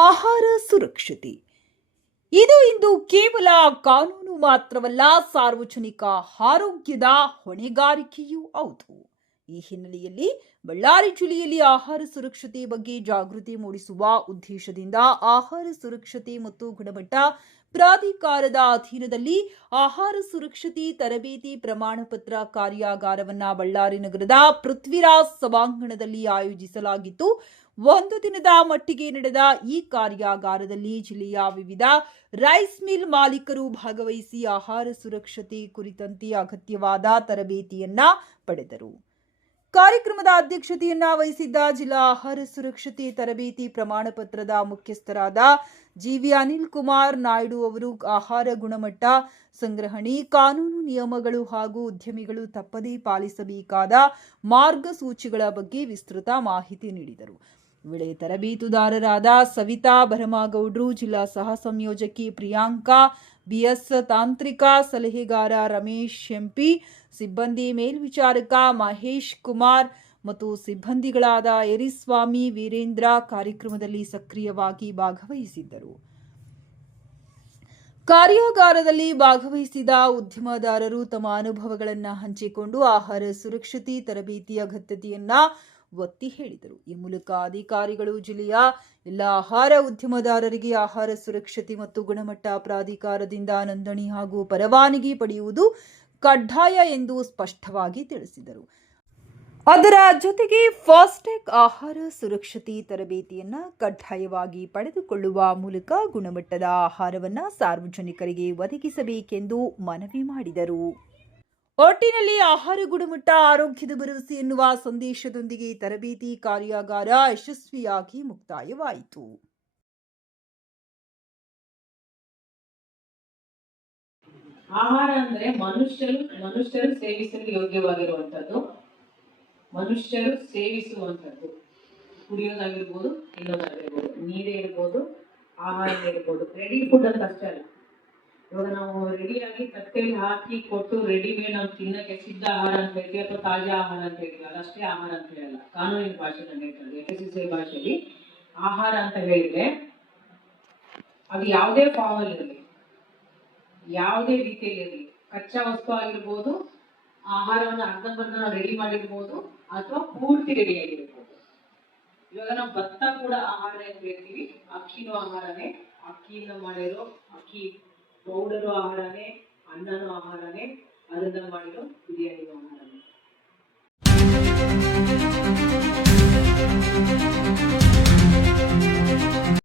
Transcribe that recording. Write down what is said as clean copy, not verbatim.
ಆಹಾರ ಸುರಕ್ಷತೆ ಇದು ಇಂದು ಕೇವಲ ಕಾನೂನು ಮಾತ್ರವಲ್ಲ, ಸಾರ್ವಜನಿಕ ಆರೋಗ್ಯದ ಹೊಣೆಗಾರಿಕೆಯೂ ಹೌದು. ಈ ಹಿನ್ನೆಲೆಯಲ್ಲಿ ಬಳ್ಳಾರಿ ಜಿಲ್ಲೆಯಲ್ಲಿ ಆಹಾರ ಸುರಕ್ಷತೆ ಬಗ್ಗೆ ಜಾಗೃತಿ ಮೂಡಿಸುವ ಉದ್ದೇಶದಿಂದ ಆಹಾರ ಸುರಕ್ಷತೆ ಮತ್ತು ಗುಣಮಟ್ಟ ಪ್ರಾಧಿಕಾರದ ಅಧೀನದಲ್ಲಿ ಆಹಾರ ಸುರಕ್ಷತೆ ತರಬೇತಿ ಪ್ರಮಾಣಪತ್ರ ಕಾರ್ಯಾಗಾರವನ್ನು ಬಳ್ಳಾರಿ ನಗರದ ಪೃಥ್ವಿರಾಜ್ ಸಭಾಂಗಣದಲ್ಲಿ ಆಯೋಜಿಸಲಾಗಿತ್ತು. ಒಂದು ದಿನದ ಮಟ್ಟಿಗೆ ನಡೆದ ಈ ಕಾರ್ಯಾಗಾರದಲ್ಲಿ ಜಿಲ್ಲೆಯ ವಿವಿಧ ರೈಸ್ ಮಿಲ್ ಮಾಲೀಕರು ಭಾಗವಹಿಸಿ ಆಹಾರ ಸುರಕ್ಷತೆ ಕುರಿತಂತೆ ಅಗತ್ಯವಾದ ತರಬೇತಿಯನ್ನ ಪಡೆದರು. ಕಾರ್ಯಕ್ರಮದ ಅಧ್ಯಕ್ಷತೆಯನ್ನ ವಹಿಸಿದ್ದ ಜಿಲ್ಲಾ ಆಹಾರ ಸುರಕ್ಷತೆ ತರಬೇತಿ ಪ್ರಮಾಣಪತ್ರದ ಮುಖ್ಯಸ್ಥರಾದ ಜಿವಿ ಅನಿಲ್ ಕುಮಾರ್ ನಾಯ್ಡು ಅವರು ಆಹಾರ ಗುಣಮಟ್ಟ ಸಂಗ್ರಹಣೆ, ಕಾನೂನು ನಿಯಮಗಳು ಹಾಗೂ ಉದ್ಯಮಿಗಳು ತಪ್ಪದೇ ಪಾಲಿಸಬೇಕಾದ ಮಾರ್ಗಸೂಚಿಗಳ ಬಗ್ಗೆ ವಿಸ್ತೃತ ಮಾಹಿತಿ ನೀಡಿದರು. ವೇಳೆ ತರಬೇತುದಾರರಾದ ಸವಿತಾ ಭರಮಗೌಡ್ರು, ಜಿಲ್ಲಾ ಸಹ ಸಂಯೋಜಕಿ ಪ್ರಿಯಾಂಕಾ ಬಿಎಸ್, ತಾಂತ್ರಿಕ ಸಲಹೆಗಾರ ರಮೇಶ್ ಎಂಪಿ, ಸಿಬ್ಬಂದಿ ಮೇಲ್ವಿಚಾರಕ ಮಹೇಶ್ ಕುಮಾರ್ ಮತ್ತು ಸಿಬ್ಬಂದಿಗಳಾದ ಯರಿಸ್ವಾಮಿ, ವೀರೇಂದ್ರ ಕಾರ್ಯಕ್ರಮದಲ್ಲಿ ಸಕ್ರಿಯವಾಗಿ ಭಾಗವಹಿಸಿದ್ದರು. ಕಾರ್ಯಾಗಾರದಲ್ಲಿ ಭಾಗವಹಿಸಿದ ಉದ್ಯಮದಾರರು ತಮ್ಮ ಅನುಭವಗಳನ್ನು ಹಂಚಿಕೊಂಡು ಆಹಾರ ಸುರಕ್ಷತೆ ತರಬೇತಿ ಅಗತ್ಯತೆಯನ್ನ ಒತ್ತಿ ಹೇಳಿದರು. ಈ ಮೂಲಕ ಅಧಿಕಾರಿಗಳು ಜಿಲ್ಲೆಯ ಎಲ್ಲ ಆಹಾರ ಉದ್ಯಮದಾರರಿಗೆ ಆಹಾರ ಸುರಕ್ಷತೆ ಮತ್ತು ಗುಣಮಟ್ಟ ಪ್ರಾಧಿಕಾರದಿಂದ ನೋಂದಣಿ ಹಾಗೂ ಪರವಾನಗಿ ಪಡೆಯುವುದು ಕಡ್ಡಾಯ ಎಂದು ಸ್ಪಷ್ಟವಾಗಿ ತಿಳಿಸಿದರು. ಅದರ ಜೊತೆಗೆ ಫಾಸ್ಟ್ಯಾಗ್ ಆಹಾರ ಸುರಕ್ಷತೆ ತರಬೇತಿಯನ್ನು ಕಡ್ಡಾಯವಾಗಿ ಪಡೆದುಕೊಳ್ಳುವ ಮೂಲಕ ಗುಣಮಟ್ಟದ ಆಹಾರವನ್ನು ಸಾರ್ವಜನಿಕರಿಗೆ ಒದಗಿಸಬೇಕೆಂದು ಮನವಿ ಮಾಡಿದರು. ಒಟ್ಟಿನಲ್ಲಿ ಆಹಾರ ಗುಣಮಟ್ಟ ಆರೋಗ್ಯದ ಭರವಸೆ ಎನ್ನುವ ಸಂದೇಶದೊಂದಿಗೆ ತರಬೇತಿ ಕಾರ್ಯಾಗಾರ ಯಶಸ್ವಿಯಾಗಿ ಮುಕ್ತಾಯವಾಯಿತು. ಆಹಾರ ಅಂದ್ರೆ ಮನುಷ್ಯರು ಸೇವಿಸಲು ಯೋಗ್ಯವಾಗಿರುವಂತದ್ದು, ಮನುಷ್ಯರು ಸೇವಿಸುವಂತದ್ದು. ಕುಡಿಯೋದಾಗಿರ್ಬೋದು, ತಿನ್ನೋದಾಗಿರ್ಬೋದು, ನೀರೇ ಇರ್ಬೋದು, ಆಹಾರ ಇರ್ಬೋದು. ರೆಡಿ ಫುಡ್ ಅಂತ ಅಷ್ಟೇ ಅಲ್ಲ. ಇವಾಗ ನಾವು ರೆಡಿಯಾಗಿ ತಟ್ಟೆಯಲ್ಲಿ ಹಾಕಿ ಕೊಟ್ಟು ರೆಡಿಮೇಡ್ ನಾವು ತಿನ್ನಕ್ಕೆ ಸಿದ್ಧ ಆಹಾರ ಅಂತ ಹೇಳ್ತೀವಿ ಅಥವಾ ತಾಜಾ ಆಹಾರ ಅಂತ ಹೇಳ್ತೀವಿ. ಅದಷ್ಟೇ ಆಹಾರ ಅಂತ ಹೇಳಲ್ಲ. ಕಾನೂನಿನ ಭಾಷೆಯಲ್ಲಿ ಹೇಳ್ತಾರೆ, FSSAI ಭಾಷೆಯಲ್ಲಿ ಆಹಾರ ಅಂತ ಹೇಳಿದ್ರೆ ಅದು ಯಾವುದೇ ಫಾರ್ಮ್ ಅಲ್ಲಿ ಇರಲಿ, ಯಾವುದೇ ರೀತಿಯಲ್ಲಿ ಇರಲಿ, ಕಚ್ಚಾ ವಸ್ತು ಆಗಿರ್ಬೋದು, ಆಹಾರವನ್ನು ಅರ್ಧಂಬರ್ಧ ನಾವು ರೆಡಿ ಮಾಡಿರ್ಬೋದು ಅಥವಾ ಪೂರ್ತಿ ರೆಡಿ ಆಗಿರ್ಬೋದು. ಇವಾಗ ನಾವು ಭತ್ತ ಕೂಡ ಆಹಾರ ಅಂತ ಹೇಳ್ತೀವಿ, ಅಕ್ಕಿನೂ ಆಹಾರನೇ, ಅಕ್ಕಿಯಿಂದ ಮಾಡಿರೋ ಅಕ್ಕಿ ಪೌಡರು ಆಹಾರನೇ, ಅನ್ನನೂ ಆಹಾರನೇ, ಅದರಿಂದ ಮಾಡಿರೋ ಬಿರಿಯಾನಿನೂ ಆಹಾರನೇ.